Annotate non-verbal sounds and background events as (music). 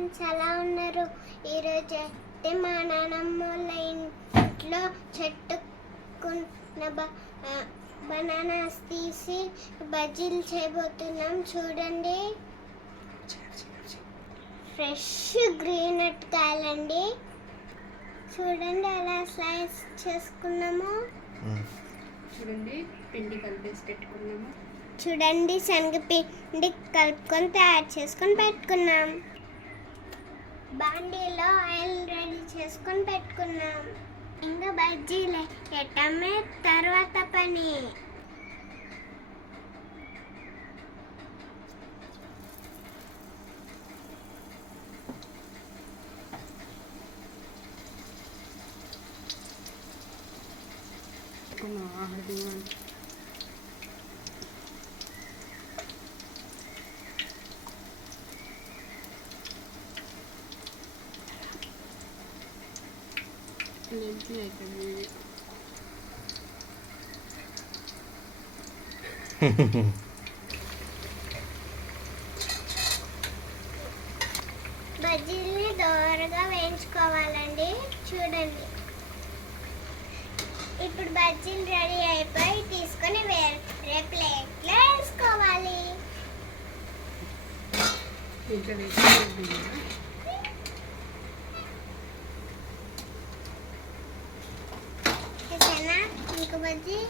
Friends ఎలా ఉన్నారు? ఈరోజు అయితే మా నాన్నమ్మ వాళ్ళ ఇంట్లో చెట్టుకున్న బనానాస్ తీసి బజ్జీలు చేయబోతున్నాం. చూడండి. ఫ్రెష్ గ్రీన్ అట్టకాయలండి చూడండి ఎలా స్లైస్ చేసుకున్నామో. చూడండి పిండి కలిపేసి పెట్టుకున్నాము. చూడండి శనగపిండి కలుపుకొని తయారు చేసుకొని పెట్టుకున్నాం. బాండీలో ఆయిల్ రెడీ చేసుకొని పెట్టుకున్నాం. ఇంకా బజ్జీలే. ఎట్టమే తర్వాత పని. నింపి (laughs) అయిపోయింది బజ్జీల్ని దోరగా వేయించుకోవాలండి. చూడండి. ఇప్పుడు బజ్జీలు రెడీ అయిపోయి తీసుకొని వేరే ప్లేట్లో వేసుకోవాలి. ఇంకా 매그마지